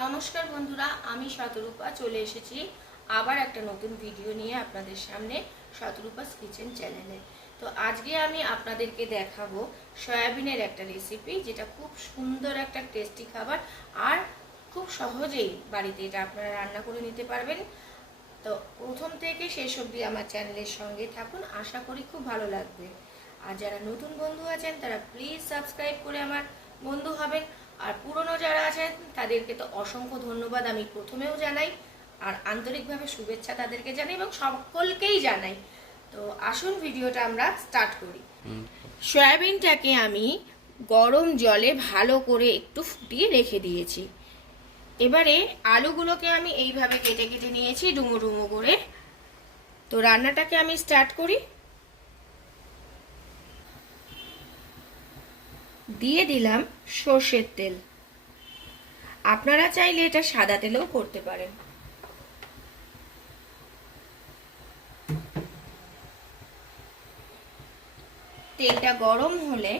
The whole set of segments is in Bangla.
নমস্কার বন্ধুরা, আমি শতরূপা চলে এসেছি আবার একটা নতুন ভিডিও নিয়ে আপনাদের সামনে শতরূপাস কিচেন চ্যানেলে। তো আজকে আমি আপনাদেরকে দেখাবো সয়াবিনের একটা রেসিপি, যেটা খুব সুন্দর একটা টেস্টি খাবার আর খুব সহজেই বাড়িতে এটা আপনারা রান্না করে নিতে পারবেন। তো প্রথম থেকে শেষ অবধি আমার চ্যানেলের সঙ্গে থাকুন, আশা করি খুব ভালো লাগবে। আর যারা নতুন বন্ধু আছেন তারা প্লিজ সাবস্ক্রাইব করে আমার বন্ধু হবেন। আর পুরনো যারা আছেন তাদেরকে তো অসংখ্য ধন্যবাদ আমি প্রথমেও জানাই, আর আন্তরিকভাবে শুভেচ্ছা তাদেরকে জানাই এবং সকলকেই জানাই। তো আসুন ভিডিওটা আমরা স্টার্ট করি। সয়াবিনটাকে আমি গরম জলে ভালো করে একটু ফুটিয়ে রেখে দিয়েছি। এবারে আলুগুলোকে আমি এইভাবে কেটে কেটে নিয়েছি ডুমো ডুমো করে। তো রান্নাটাকে আমি স্টার্ট করি। দিয়ে দিলাম সর্ষের তেল, আপনারা চাইলে এটা সাদা তেলেও করতে পারেন। তেলটা গরম হলে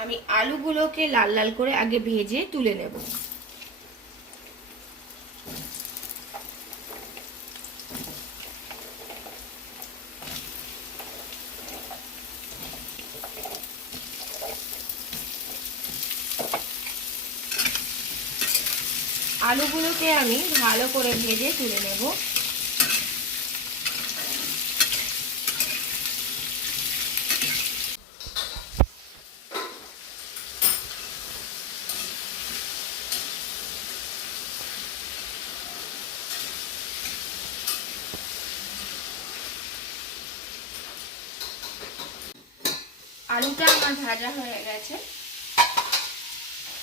আমি আলুগুলোকে লাল লাল করে আগে ভেজে তুলে নেব। আলুগুলোকে আমি ভালো করে ভেজে তুলে নেব। আলুটা আমার ভাজা হয়ে গেছে।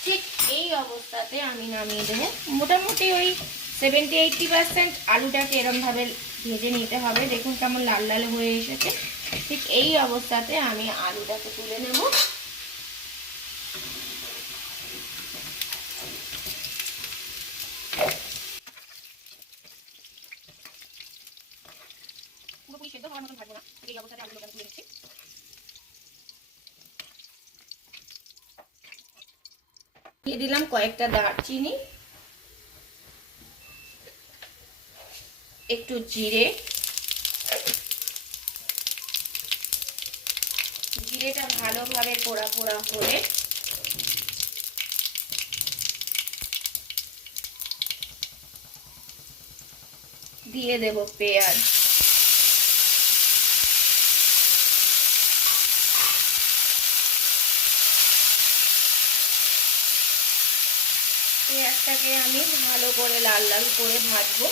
ঠিক এই অবস্থাতে আমি নামিয়ে দেবো। মোটামুটি ওই 70-80% আলুটাকে এরমভাবে ভেজে নিতে হবে। দেখুন কেমন লাল লাল হয়ে এসেছে। ঠিক এই অবস্থাতে আমি আলুটাকে তুলে নেব। পুরোপুরি সেদ্ধ হওয়ার মতন ভাজবো না, এই অবস্থাতে আলুগুলোকে তুলে নিচ্ছি। দিয়ে দিলাম কয়েকটা দারচিনি, একটু জিরে। জিরেটা ভালোভাবে পোড়া পোড়া হলে দিয়ে দেব পেঁয়াজ। পেঁয়াজটাকে আমি ভালো করে লাল লাল করে ভাজবো।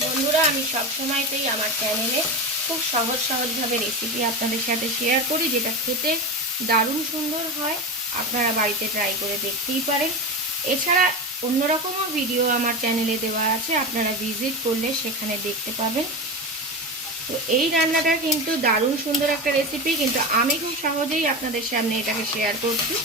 বন্ধুরা, আমি সবসময়তেই আমার চ্যানেলে খুব সহজভাবে রেসিপি আপনাদের সাথে শেয়ার করি, যেটা খেতে দারুণ সুন্দর হয়। আপনারা বাড়িতে ট্রাই করে দেখতেই পারেন। এছাড়া অন্যরকমও ভিডিও আমার চ্যানেলে দেওয়া আছে, আপনারা ভিজিট করলে সেখানে দেখতে পাবেন। তো এই রান্নাটা কিন্তু দারুণ সুন্দর একটা রেসিপি, কিন্তু আমি খুব সহজেই আপনাদের সামনে এটাকে শেয়ার করছি।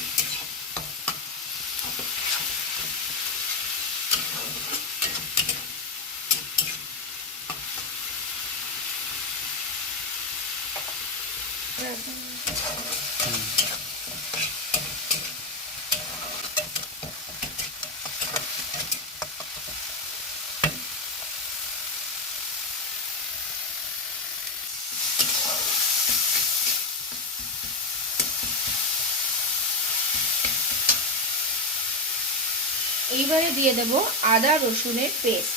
এইবারে দিয়ে দেব আদা রসুনের পেস্ট।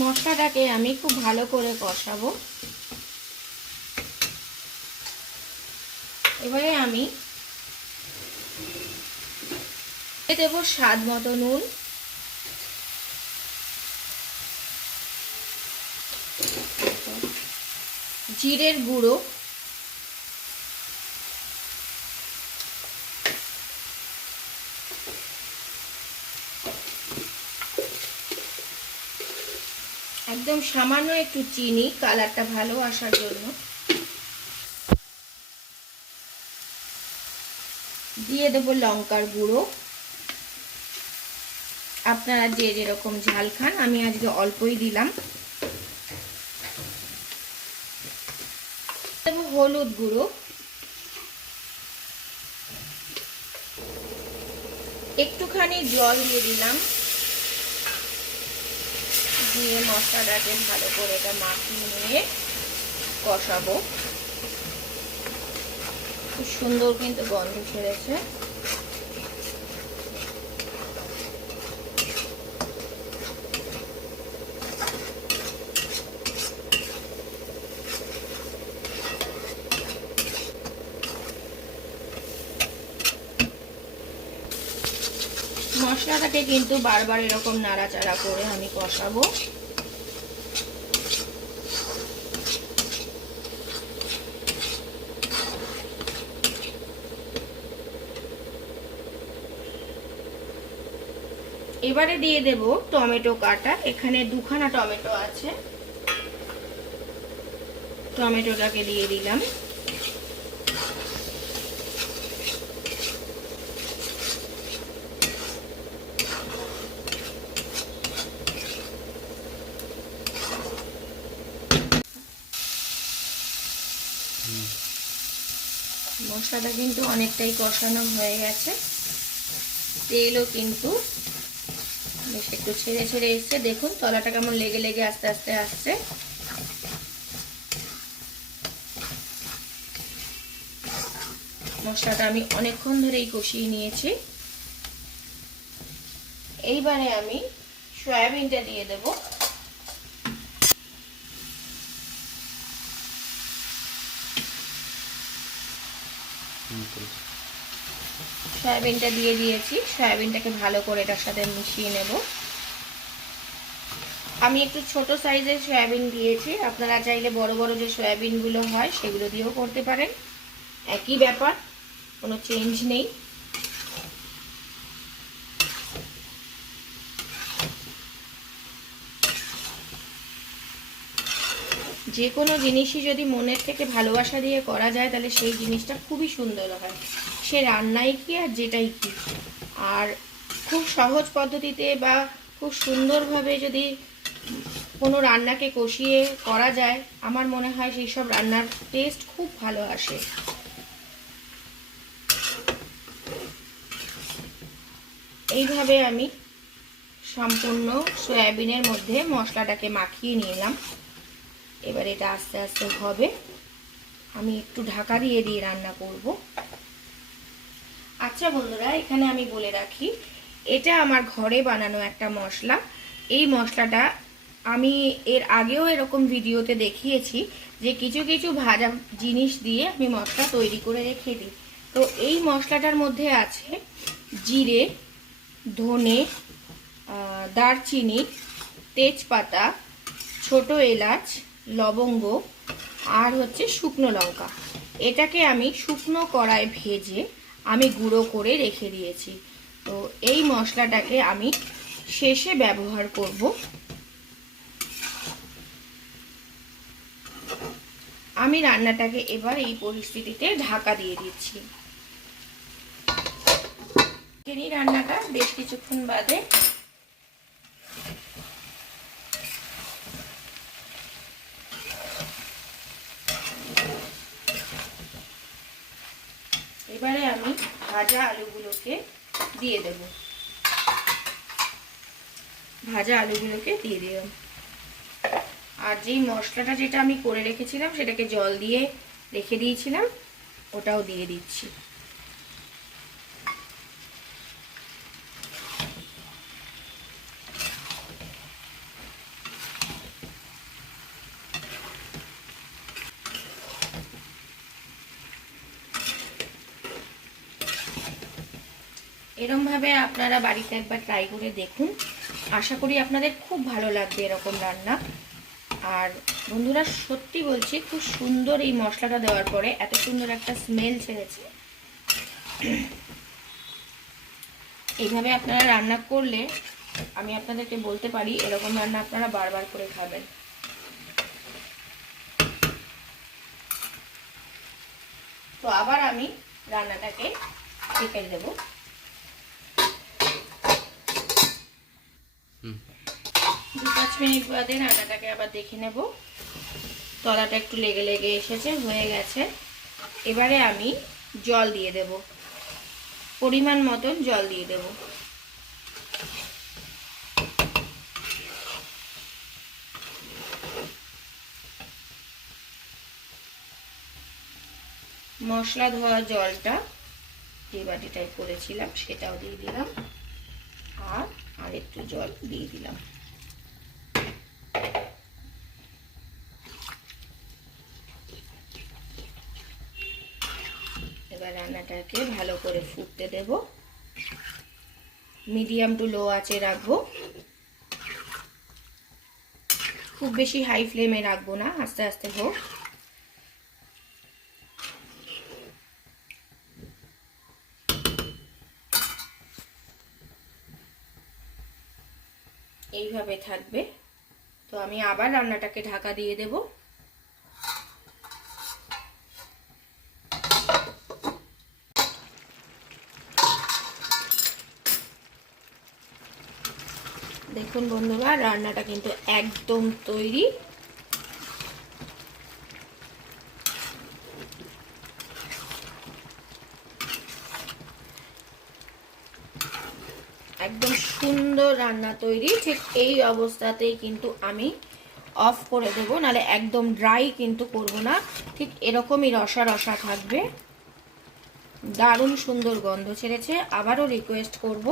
মশলাটাকে আমি খুব ভালো করে কষাবো। এবারে আমি দেব স্বাদ মতো নুন, জিরের গুঁড়ো, একদম সামান্য একটু চিনি কালারটা ভালো আসার জন্য, দিয়ে দেব লঙ্কার গুঁড়ো, আপনারা যে যেরকম ঝাল খান, আমি আজকে অল্পই দিলাম। দেব হলুদ গুঁড়ো, একটুখানি জল দিয়ে দিলাম, দিয়ে মশলাটাকে ভালো করে এটা মাখিয়ে নিয়ে কষাবো। খুব সুন্দর কিন্তু গন্ধ ছেড়েছে। মশলাটাকে কিন্তু বারবার এরকম নাড়াচাড়া করে আমি কষাবো। এবারে দিয়ে দেব টমেটো কাটা। এখানে দুখানা টমেটো আছে, টমেটোটাকে দিয়ে দিলাম। মশলাটা কিন্তু অনেকটাই কষানো হয়ে গেছে, তেলও কিন্তু বেশ একটু ছেড়ে ছেড়ে এসছে। দেখুন তলাটা কেমন লেগে লেগে আস্তে আস্তে আসছে। মশলাটা আমি অনেকক্ষণ ধরেই কষিয়ে নিয়েছি। এইবারে আমি সয়াবিনটা দিয়ে দেব। সয়াবিনটা দিয়ে দিয়েছি, সয়াবিনটাকে ভালো করে এটার সাথে মিশিয়ে নেব। আমি একটু ছোট সাইজের সয়াবিন দিয়েছি, আপনারা চাইলে বড় বড় যে সয়াবিনগুলো হয় সেগুলো দিয়েও করতে পারেন, একই ব্যাপার, কোনো চেঞ্জ নেই। যে কোনো জিনিসই যদি মনের থেকে ভালোবাসা দিয়ে করা যায় তাহলে সেই জিনিসটা খুবই সুন্দর হয়, সে রান্নাই কি আর যেটাই কি। আর খুব সহজ পদ্ধতিতে বা খুব সুন্দরভাবে যদি কোনো রান্নাকে কষিয়ে করা যায়, আমার মনে হয় সেই সব রান্নার টেস্ট খুব ভালো আসে। এইভাবে আমি সম্পূর্ণ সয়াবিনের মধ্যে মশলাটাকে মাখিয়ে নিলাম। এবার এটা আস্তে আস্তে হবে, আমি একটু ঢাকা দিয়ে দিয়ে রান্না করব। আচ্ছা বন্ধুরা, এখানে আমি বলে রাখি, এটা আমার ঘরে বানানো একটা মশলা। এই মশলাটা আমি এর আগেও এরকম ভিডিওতে দেখিয়েছি যে কিছু কিছু ভাজা জিনিস দিয়ে আমি মশলা তৈরি করে রেখে দিই। তো এই মশলাটার মধ্যে আছে জিরে, ধনে, দারচিনি, তেজপাতা, ছোট এলাচ, লবঙ্গ আর হচ্ছে শুকনো লঙ্কা। এটাকে আমি শুকনো কড়ায় ভেজে আমি গুঁড়ো করে রেখে দিয়েছি। তো এই মশলাটাকে আমি শেষে ব্যবহার করব। আমি রান্নাটাকে এবার এই পরিস্থিতিতে ঢাকা দিয়ে দিচ্ছি। রান্নাটা বেশ কিছুক্ষণ বাদে এবারে আমি ভাজা আলুগুলোকে দিয়ে দেব। ভাজা আলুগুলোকে দিয়ে দিলাম, আর যেই মশলাটা যেটা আমি করে রেখেছিলাম সেটাকে জল দিয়ে রেখে দিয়েছিলাম ওটাও দিয়ে দিচ্ছি। এরকমভাবে আপনারা বাড়িতে একবার ট্রাই করে দেখুন, আশা করি আপনাদের খুব ভালো লাগবে এরকম রান্না। আর বন্ধুরা সত্যি বলছি, খুব সুন্দর এই মশলাটা দেওয়ার পরে এত সুন্দর একটা স্মেল ছেড়েছে। এইভাবে আপনারা রান্না করলে আমি আপনাদেরকে বলতে পারি এরকম রান্না আপনারা বারবার করে খাবেন। তো আবার আমি রান্নাটাকে ঢেকে দেব। মিনিট বাদে রান্নাটাকে আবার দেখে নেব। তলাটা একটু লেগে লেগে এসেছে, হয়ে গেছে। এবারে আমি জল দিয়ে দেব, পরিমাণ মতন জল দিয়ে দেব। মশলা ধোয়া জলটা যে বাটিটায় করেছিলাম সেটাও দিয়ে দিলাম, আর একটু জল দিয়ে দিলাম। এবার রান্নাটাকে ভালো করে ফুটতে দেব, মিডিয়াম টু লো আঁচে রাখবো, খুব বেশি হাই ফ্লেমে রাখবো না, আস্তে আস্তে হোক। এইভাবে থাকবে। তো আমি আবার রান্নাটাকে ঢাকা দিয়ে দেব। দেখুন বন্ধুরা, রান্নাটা কিন্তু একদম তৈরি। একদম সুন্দর রান্না তৈরি। ঠিক এই অবস্থাতেই কিন্তু আমি অফ করে দেব, নাহলে একদম ড্রাই কিন্তু করব না, ঠিক এরকমই রসা রসা থাকবে। দারুণ সুন্দর গন্ধ ছেড়েছে। আবারও রিকোয়েস্ট করব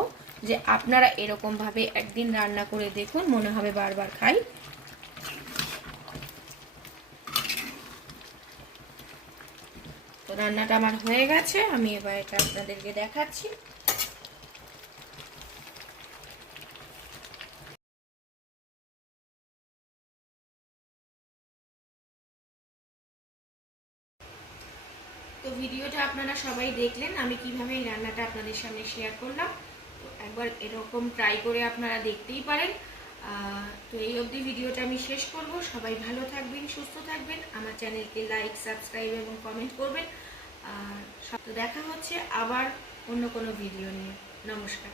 যে আপনারা এরকমভাবে একদিন রান্না করে দেখুন, মনে হবে বারবার খাই। তো রান্নাটা আমার হয়ে গেছে, আমি এবার এটা আপনাদেরকে দেখাচ্ছি। তো ভিডিওটা আপনারা সবাই দেখলেন, আমি কিভাবে এই রান্নাটা আপনাদের সামনে শেয়ার করলাম। তো একবার এরকম ট্রাই করে আপনারা দেখতেই পারেন। তো এই অবধি ভিডিওটা আমি শেষ করব। সবাই ভালো থাকবেন, সুস্থ থাকবেন, আমার চ্যানেলকে লাইক, সাবস্ক্রাইব এবং কমেন্ট করবেন। আর তো দেখা হচ্ছে আবার অন্য কোনো ভিডিও নিয়ে। নমস্কার।